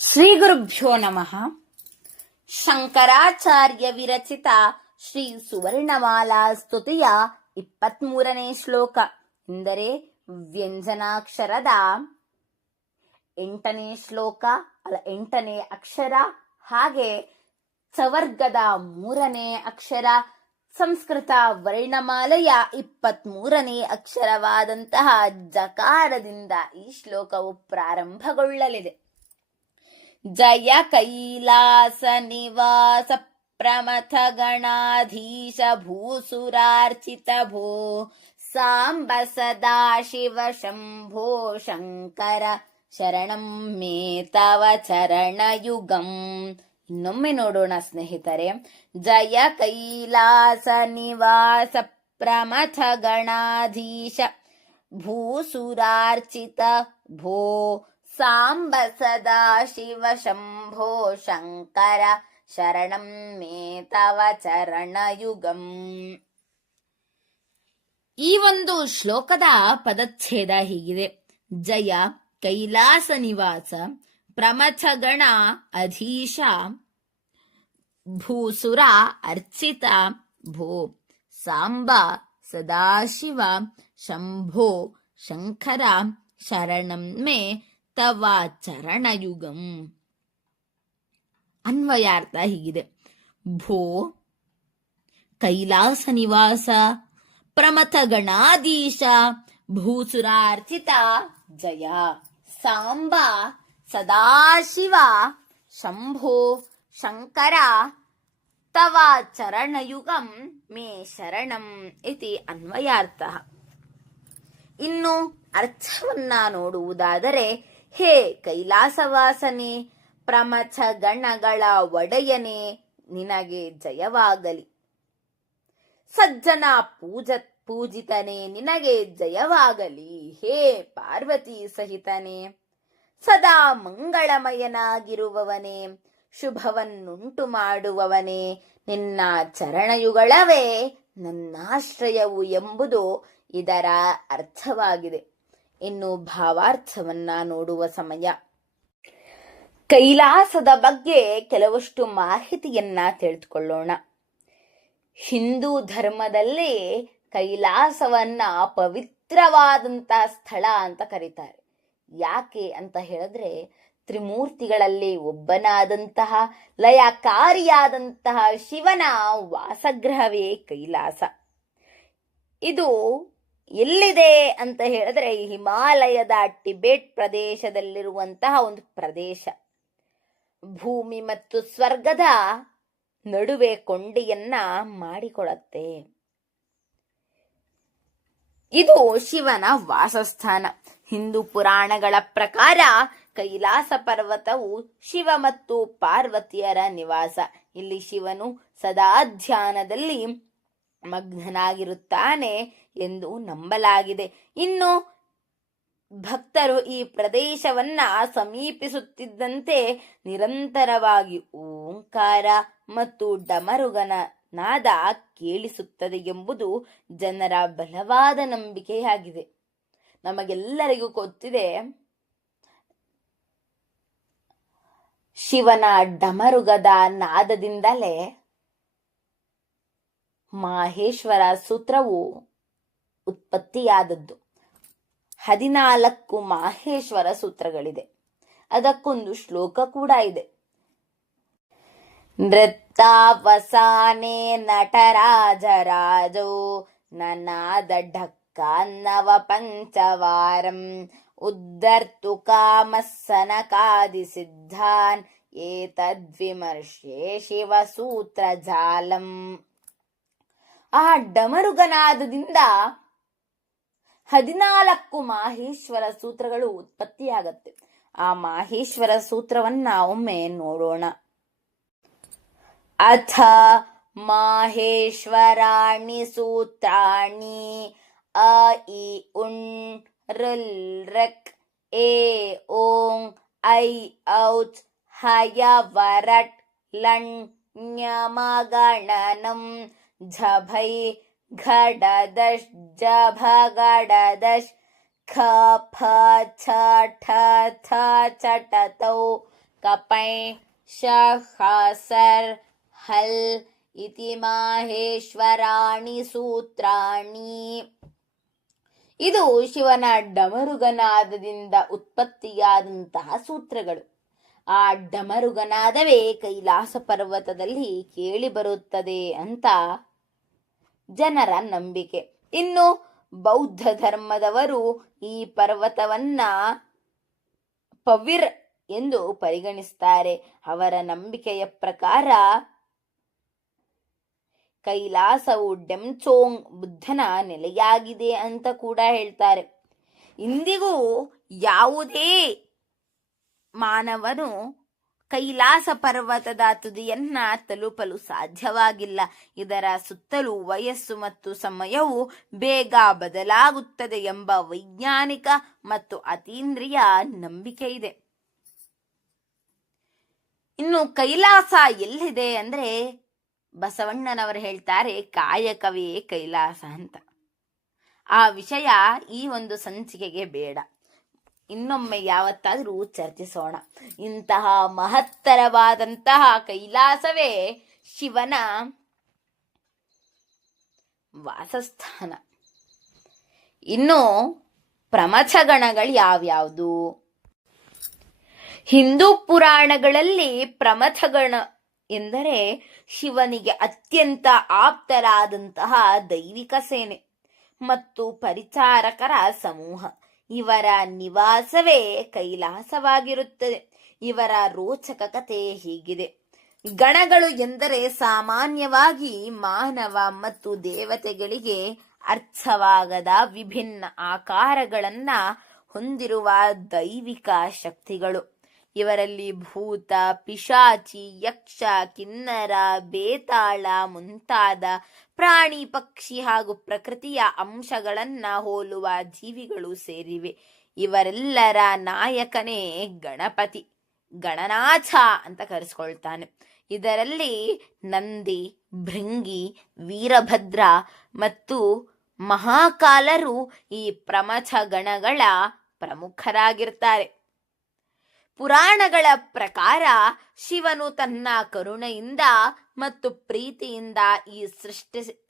ಶ್ರೀ ಗುರುಭ್ಯೋ ನಮಃ. ಶಂಕರಾಚಾರ್ಯ ವಿರಚಿತ ಶ್ರೀ ಸುವರ್ಣಮಾಲಾ ಸ್ತುತಿಯ 23ನೇ ಶ್ಲೋಕ ಎಂದರೆ ವ್ಯಂಜನಾಕ್ಷರದ 8ನೇ ಶ್ಲೋಕ, 8ನೇ ಅಕ್ಷರ, ಹಾಗೆ ಚವರ್ಗದ 3ನೇ ಅಕ್ಷರ, ಸಂಸ್ಕೃತ ವರ್ಣಮಾಲೆಯ 23ನೇ ಅಕ್ಷರವಾದಂತಹ ಜಕಾರದಿಂದ ಈ ಶ್ಲೋಕವು ಪ್ರಾರಂಭಗೊಳ್ಳಲಿದೆ. ಜಯ ಕೈಲಾಸ ನಿವಾಸ ಪ್ರಮಥ ಗಣಾಧೀಶ ಭೂಸುರಾರ್ಚಿತ ಭೋ ಸಾಂಬ ಸದಾ ಶಿವ ಶಂಭೋ ಶಂಕರ ಶರಣಂ ಮೇ ತವ ಚರಣಯುಗಂ. ಇನ್ನೊಮ್ಮೆ ನೋಡೋಣ ಸ್ನೇಹಿತರೆ. ಜಯ ಕೈಲಾಸ ನಿವಾಸ ಪ್ರಮಥ ಗಣಾಧೀಶ ಭೂಸುರಾರ್ಚಿತ ಭೋ ಸಾಂಬ ಸದಾ ಶಿವ ಶಂಭೋ ಶಂಕರ ಶರಣಂ ಮೇ ತವ ಚರಣಯುಗಂ. ಈ ಒಂದು ಶ್ಲೋಕದ ಪದಚ್ಛೇದ ಹೀಗಿದೆ. ಜಯ ಕೈಲಾಸ ನಿವಾಸ ಪ್ರಮಥ ಗಣ ಅಧೀಶ ಭೂಸುರ ಅರ್ಚಿತ ಭೋ ಸಾಂಬ ಸದಾಶಿವ ಶಂಭೋ ಶಂಕರ ಶರಣಂ ಮೇ ತವ ಚರಣಯುಗಂ. ಅನ್ವಯಾರ್ಥ ಹೀಗಿದೆ. ಭೋ ಕೈಲಾಸ ನಿವಾಸ ಪ್ರಮಥ ಗಣಾಧೀಶ ಭೂಸುರಾರ್ಚಿತ ಜಯ ಸಾಂಬ ಸದಾಶಿವ ಶಂಭೋ ಶಂಕರ ತವ ಚರಣಯುಗಂ ಮೇ ಶರಣಂ ಇತಿ ಅನ್ವಯಾರ್ಥ. ಇನ್ನು ಅರ್ಥವನ್ನ ನೋಡುವುದಾದರೆ, ಹೇ ಕೈಲಾಸವಾಸನೆ, ಪ್ರಮಥ ಗಣಗಳ ಒಡೆಯನೆ, ನಿನಗೆ ಜಯವಾಗಲಿ. ಸಜ್ಜನ ಪೂಜಿತನೆ, ನಿನಗೆ ಜಯವಾಗಲಿ. ಹೇ ಪಾರ್ವತಿ ಸಹಿತನೆ, ಸದಾ ಮಂಗಳಮಯನಾಗಿರುವವನೇ, ಶುಭವನ್ನುಂಟು ಮಾಡುವವನೇ, ನಿನ್ನ ಚರಣಯುಗಳವೇ ನನ್ನಾಶ್ರಯವು ಎಂಬುದು ಇದರ ಅರ್ಥವಾಗಿದೆ. ಇನ್ನು ಭಾವಾರ್ಥವನ್ನ ನೋಡುವ ಸಮಯ. ಕೈಲಾಸದ ಬಗ್ಗೆ ಕೆಲವಷ್ಟು ಮಾಹಿತಿಯನ್ನ ತಿಳಿದುಕೊಳ್ಳೋಣ. ಹಿಂದೂ ಧರ್ಮದಲ್ಲಿ ಕೈಲಾಸವನ್ನ ಪವಿತ್ರವಾದಂತಹ ಸ್ಥಳ ಅಂತ ಕರೀತಾರೆ. ಯಾಕೆ ಅಂತ ಹೇಳಿದ್ರೆ, ತ್ರಿಮೂರ್ತಿಗಳಲ್ಲಿ ಒಬ್ಬನಾದಂತಹ ಲಯಕಾರಿಯಾದಂತಹ ಶಿವನ ವಾಸಗೃಹವೇ ಕೈಲಾಸ. ಇದು ಎಲ್ಲಿದೆ ಅಂತ ಹೇಳಿದ್ರೆ, ಹಿಮಾಲಯದ ಟಿಬೆಟ್ ಪ್ರದೇಶದಲ್ಲಿರುವಂತಹ ಒಂದು ಪ್ರದೇಶ. ಭೂಮಿ ಮತ್ತು ಸ್ವರ್ಗದ ನಡುವೆ ಕೊಂಡಿಯನ್ನ ಮಾಡಿಕೊಳ್ಳುತ್ತೆ. ಇದು ಶಿವನ ವಾಸಸ್ಥಾನ. ಹಿಂದೂ ಪುರಾಣಗಳ ಪ್ರಕಾರ ಕೈಲಾಸ ಪರ್ವತವು ಶಿವ ಮತ್ತು ಪಾರ್ವತಿಯರ ನಿವಾಸ. ಇಲ್ಲಿ ಶಿವನು ಸದಾ ಧ್ಯಾನದಲ್ಲಿ ಮಗ್ನನಾಗಿರುತ್ತಾನೆ ಎಂದು ನಂಬಲಾಗಿದೆ. ಇನ್ನು ಭಕ್ತರು ಈ ಪ್ರದೇಶವನ್ನ ಸಮೀಪಿಸುತ್ತಿದ್ದಂತೆ ನಿರಂತರವಾಗಿ ಓಂಕಾರ ಮತ್ತು ಡಮರುಗನ ನಾದ ಕೇಳಿಸುತ್ತದೆ ಎಂಬುದು ಜನರ ಬಲವಾದ ನಂಬಿಕೆಯಾಗಿದೆ. ನಮಗೆಲ್ಲರಿಗೂ ಗೊತ್ತಿದೆ, ಶಿವನ ಡಮರುಗದ ನಾದದಿಂದಲೇ ಮಾಹೇಶ್ವರ ಸೂತ್ರವು ಉತ್ಪತ್ತಿಯಾದದ್ದು. 14 ಮಾಹೇಶ್ವರ ಸೂತ್ರಗಳಿದೆ. ಅದಕ್ಕೊಂದು ಶ್ಲೋಕ ಕೂಡ ಇದೆ. ನೃತ್ತಾವಸಾನೆ ನಟರಾಜರಾಜೋ ನನಾದ ಢಕ್ಕಾನ್ನವ ಪಂಚವಾರಂ ಉದ್ದರ್ತು ಕಾಮಸ್ಸನಕಾದಿ ಸಿದ್ಧಾನ್ ಏತದ್ವಿಮರ್ಶೆ ಶಿವ ಸೂತ್ರ ಜಾಲಂ. ಆ ಡಮರುಗನಾದದಿಂದ 14 ಮಾಹೇಶ್ವರ ಸೂತ್ರಗಳು ಉತ್ಪತ್ತಿಯಾಗತ್ತೆ. ಆ ಮಾಹೇಶ್ವರ ಸೂತ್ರವನ್ನ ಒಮ್ಮೆ ನೋಡೋಣ. ಅಥ ಮಾಹೇಶ್ವರಾಣಿ ಸೂತ್ರಾಣಿ ಅ ಇ ಉಣ್ ಋಲ್ ಋಕ್ ಎ ಓಂ ಐ ಔಚ್ ಹಯ ವರಟ್ ಲಣ್ ನ್ಯಮಗಣನಂ ಝಭೈ ಘಡದಶ್ ಜಭಗಡದಶ್ ಖ ಫ ಛ ಠ ಥ ಚಟತೌ ಕಪೈ ಶಹಸರ್ ಹಲ್ ಇತಿ ಮಾಹೇಶ್ವರಾಣಿ ಸೂತ್ರಾಣಿ. ಇದು ಶಿವನ ಡಮರುಗನಾದದಿಂದ ಉತ್ಪತ್ತಿಯಾದಂತಹ ಸೂತ್ರಗಳು. ಆ ಡಮರುಗನಾದವೇ ಕೈಲಾಸ ಪರ್ವತದಲ್ಲಿ ಕೇಳಿಬರುತ್ತದೆ ಅಂತ ಜನರ ನಂಬಿಕೆ. ಇನ್ನು ಬೌದ್ಧ ಧರ್ಮದವರು ಈ ಪರ್ವತವನ್ನ ಪವಿರ್ ಎಂದು ಪರಿಗಣಿಸುತ್ತಾರೆ. ಅವರ ನಂಬಿಕೆಯ ಪ್ರಕಾರ ಕೈಲಾಸವು ಡೆಮ್ಚೋಂಗ್ ಬುದ್ಧನ ನೆಲೆಯಾಗಿದೆ ಅಂತ ಕೂಡ ಹೇಳ್ತಾರೆ. ಇಂದಿಗೂ ಯಾವುದೇ ಮಾನವನು ಕೈಲಾಸ ಪರ್ವತದ ತುದಿಯನ್ನ ತಲುಪಲು ಸಾಧ್ಯವಾಗಿಲ್ಲ. ಇದರ ಸುತ್ತಲೂ ವಯಸ್ಸು ಮತ್ತು ಸಮಯವು ಬೇಗ ಬದಲಾಗುತ್ತದೆ ಎಂಬ ವೈಜ್ಞಾನಿಕ ಮತ್ತು ಅತೀಂದ್ರಿಯ ನಂಬಿಕೆ ಇದೆ. ಇನ್ನು ಕೈಲಾಸ ಎಲ್ಲಿದೆ ಅಂದ್ರೆ ಬಸವಣ್ಣನವರು ಹೇಳ್ತಾರೆ, ಕಾಯಕವೇ ಕೈಲಾಸ ಅಂತ. ಆ ವಿಷಯ ಈ ಒಂದು ಸಂಚಿಕೆಗೆ ಬೇಡ, ಇನ್ನೊಮ್ಮೆ ಯಾವತ್ತಾದರೂ ಚರ್ಚಿಸೋಣ. ಇಂತಹ ಮಹತ್ತರವಾದಂತಹ ಕೈಲಾಸವೇ ಶಿವನ ವಾಸಸ್ಥಾನ. ಇನ್ನು ಪ್ರಮಥಗಣಗಳು ಯಾವ್ಯಾವುದು? ಹಿಂದೂ ಪುರಾಣಗಳಲ್ಲಿ ಪ್ರಮಥಗಣ ಎಂದರೆ ಶಿವನಿಗೆ ಅತ್ಯಂತ ಆಪ್ತರಾದಂತಹ ದೈವಿಕ ಸೇನೆ ಮತ್ತು ಪರಿಚಾರಕರ ಸಮೂಹ. ಇವರ ನಿವಾಸವೇ ಕೈಲಾಸವಾಗಿರುತ್ತದೆ. ಇವರ ರೋಚಕ ಕಥೆ ಹೀಗಿದೆ. ಗಣಗಳು ಎಂದರೆ ಸಾಮಾನ್ಯವಾಗಿ ಮಾನವ ಮತ್ತು ದೇವತೆಗಳಿಗೆ ಅರ್ಥವಾಗದ ವಿಭಿನ್ನ ಆಕಾರಗಳನ್ನ ಹೊಂದಿರುವ ದೈವಿಕ ಶಕ್ತಿಗಳು. ಇವರಲ್ಲಿ ಭೂತ, ಪಿಶಾಚಿ, ಯಕ್ಷ, ಕಿನ್ನರ, ಬೇತಾಳ ಮುಂತಾದ ಪ್ರಾಣಿ, ಪಕ್ಷಿ ಹಾಗೂ ಪ್ರಕೃತಿಯ ಅಂಶಗಳನ್ನ ಹೋಲುವ ಜೀವಿಗಳು ಸೇರಿವೆ. ಇವರೆಲ್ಲರ ನಾಯಕನೇ ಗಣಪತಿ, ಗಣನಾಥ ಅಂತ ಕರೆಸ್ಕೊಳ್ತಾನೆ. ಇದರಲ್ಲಿ ನಂದಿ, ಭೃಂಗಿ, ವೀರಭದ್ರ ಮತ್ತು ಮಹಾಕಾಲರು ಈ ಪ್ರಮಥ ಗಣಗಳ ಪ್ರಮುಖರಾಗಿರ್ತಾರೆ. ಪುರಾಣಗಳ ಪ್ರಕಾರ ಶಿವನು ತನ್ನ ಕರುಣೆಯಿಂದ ಮತ್ತು ಪ್ರೀತಿಯಿಂದ ಈ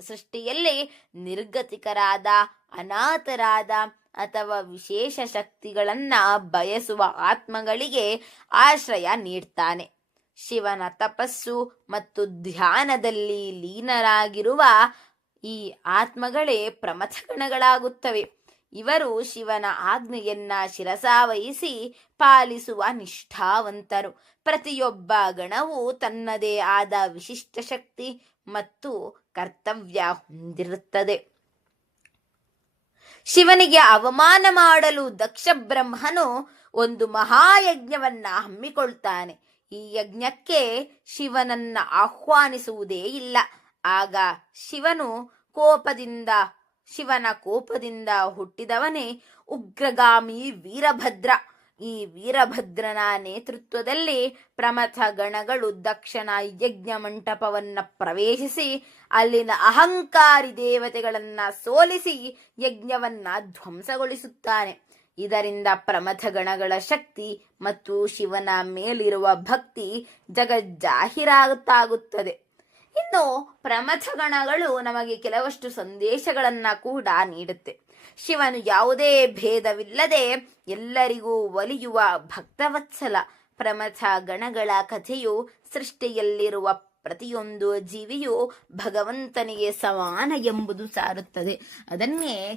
ಸೃಷ್ಟಿಯಲ್ಲಿ ನಿರ್ಗತಿಕರಾದ, ಅನಾಥರಾದ ಅಥವಾ ವಿಶೇಷ ಶಕ್ತಿಗಳನ್ನ ಬಯಸುವ ಆತ್ಮಗಳಿಗೆ ಆಶ್ರಯ ನೀಡ್ತಾನೆ. ಶಿವನ ತಪಸ್ಸು ಮತ್ತು ಧ್ಯಾನದಲ್ಲಿ ಲೀನರಾಗಿರುವ ಈ ಆತ್ಮಗಳೇ ಪ್ರಮಥಗಣಗಳಾಗುತ್ತವೆ. ಇವರು ಶಿವನ ಆಜ್ಞೆಯನ್ನ ಶಿರಸಾವಹಿಸಿ ಪಾಲಿಸುವ ನಿಷ್ಠಾವಂತರು. ಪ್ರತಿಯೊಬ್ಬ ಗಣವು ತನ್ನದೇ ಆದ ವಿಶಿಷ್ಟ ಶಕ್ತಿ ಮತ್ತು ಕರ್ತವ್ಯ ಹೊಂದಿರುತ್ತದೆ. ಶಿವನಿಗೆ ಅವಮಾನ ಮಾಡಲು ದಕ್ಷ ಬ್ರಹ್ಮನು ಒಂದು ಮಹಾಯಜ್ಞವನ್ನ ಹಮ್ಮಿಕೊಳ್ತಾನೆ. ಈ ಯಜ್ಞಕ್ಕೆ ಶಿವನನ್ನ ಆಹ್ವಾನಿಸುವುದೇ ಇಲ್ಲ. ಆಗ ಶಿವನ ಕೋಪದಿಂದ ಹುಟ್ಟಿದವನೇ ಉಗ್ರಗಾಮಿ ವೀರಭದ್ರ. ಈ ವೀರಭದ್ರನ ನೇತೃತ್ವದಲ್ಲಿ ಪ್ರಮಥ ಗಣಗಳು ದಕ್ಷನ ಯಜ್ಞ ಮಂಟಪವನ್ನ ಪ್ರವೇಶಿಸಿ ಅಲ್ಲಿನ ಅಹಂಕಾರಿ ದೇವತೆಗಳನ್ನ ಸೋಲಿಸಿ ಯಜ್ಞವನ್ನ ಧ್ವಂಸಗೊಳಿಸುತ್ತಾನೆ. ಇದರಿಂದ ಪ್ರಮಥ ಗಣಗಳ ಶಕ್ತಿ ಮತ್ತು ಶಿವನ ಮೇಲಿರುವ ಭಕ್ತಿ ಜಗಜ್ಜಾಹೀರಾಗುತ್ತದೆ. ಇನ್ನು ಪ್ರಮಥ ಗಣಗಳು ನಮಗೆ ಕೆಲವಷ್ಟು ಸಂದೇಶಗಳನ್ನ ಕೂಡ ನೀಡುತ್ತೆ. ಶಿವನು ಯಾವುದೇ ಭೇದವಿಲ್ಲದೆ ಎಲ್ಲರಿಗೂ ಒಲಿಯುವ ಭಕ್ತವತ್ಸಲ. ಪ್ರಮಥ ಗಣಗಳ ಕಥೆಯು ಸೃಷ್ಟಿಯಲ್ಲಿರುವ ಪ್ರತಿಯೊಂದು ಜೀವಿಯು ಭಗವಂತನಿಗೆ ಸಮಾನ ಎಂಬುದು ಸಾರುತ್ತದೆ. ಅದನ್ನೇ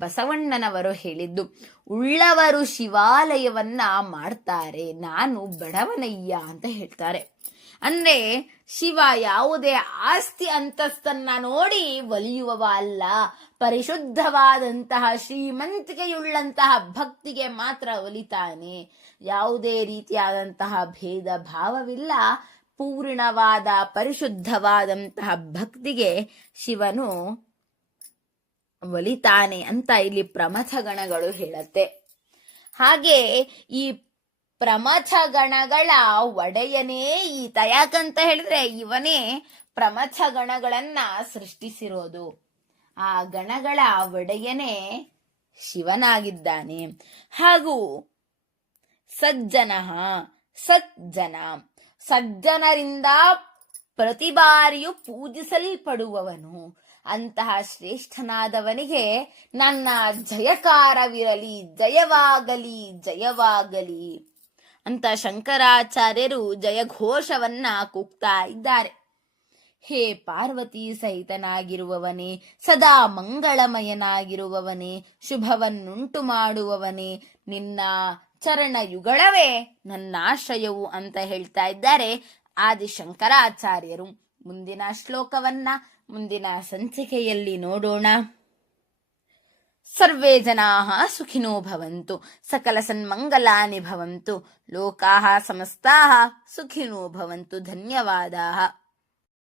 ಬಸವಣ್ಣನವರು ಹೇಳಿದ್ದು, ಉಳ್ಳವರು ಶಿವಾಲಯವನ್ನ ಮಾಡ್ತಾರೆ, ನಾನು ಬಡವನಯ್ಯ ಅಂತ ಹೇಳ್ತಾರೆ. ಅಂದ್ರೆ ಶಿವ ಯಾವುದೇ ಆಸ್ತಿ ಅಂತಸ್ತನ್ನ ನೋಡಿ ಒಲಿಯುವವ ಅಲ್ಲ, ಪರಿಶುದ್ಧವಾದಂತಹ ಶ್ರೀಮಂತಿಕೆಯುಳ್ಳಂತಹ ಭಕ್ತಿಗೆ ಮಾತ್ರ ಒಲಿತಾನೆ. ಯಾವುದೇ ರೀತಿಯಾದಂತಹ ಭೇದ ಭಾವವಿಲ್ಲ. ಪೂರ್ಣವಾದ ಪರಿಶುದ್ಧವಾದಂತಹ ಭಕ್ತಿಗೆ ಶಿವನು ಒಲಿತಾನೆ ಅಂತ ಇಲ್ಲಿ ಪ್ರಮಥ ಗಣಗಳು ಹೇಳತ್ತೆ. ಹಾಗೆ ಈ ಪ್ರಮಥ ಗಣಗಳ ಒಡೆಯನೇ ಈತ. ಯಾಕಂತ ಹೇಳಿದ್ರೆ ಇವನೇ ಪ್ರಮಥ ಗಣಗಳನ್ನ ಸೃಷ್ಟಿಸಿರೋದು. ಆ ಗಣಗಳ ಒಡೆಯನೇ ಶಿವನಾಗಿದ್ದಾನೆ. ಹಾಗೂ ಸಜ್ಜನಃ ಸಜ್ಜನ, ಸಜ್ಜನರಿಂದ ಪ್ರತಿ ಬಾರಿಯೂ ಪೂಜಿಸಲ್ಪಡುವವನು. ಅಂತಹ ಶ್ರೇಷ್ಠನಾದವನಿಗೆ ನನ್ನ ಜಯಕಾರವಿರಲಿ, ಜಯವಾಗಲಿ ಜಯವಾಗಲಿ ಅಂತ ಶಂಕರಾಚಾರ್ಯರು ಜಯಘೋಷವನ್ನ ಕೂಗ್ತಾ ಇದ್ದಾರೆ. ಹೇ ಪಾರ್ವತಿ ಸಹಿತನಾಗಿರುವವನೇ, ಸದಾ ಮಂಗಳಮಯನಾಗಿರುವವನೇ, ಶುಭವನ್ನುಂಟು ಮಾಡುವವನೇ, ನಿನ್ನ ಚರಣಯುಗಳವೇ ನನ್ನಾಶ್ರಯವು ಅಂತ ಹೇಳ್ತಾ ಇದ್ದಾರೆ ಆದಿಶಂಕರಾಚಾರ್ಯರು. ಮುಂದಿನ ಶ್ಲೋಕವನ್ನ ಮುಂದಿನ ಸಂಚಿಕೆಯಲ್ಲಿ ನೋಡೋಣ. ಸರ್ವೇ ಜನಾಃ ಸುಖಿನೋ ಭವಂತು, ಸಕಲ ಸನ್ಮಂಗಲಾನಿ ಭವಂತು, ಲೋಕಾಃ ಸಮಸ್ತಾಃ ಸುಖಿನೋ ಭವಂತು. ಧನ್ಯವಾದಾಃ.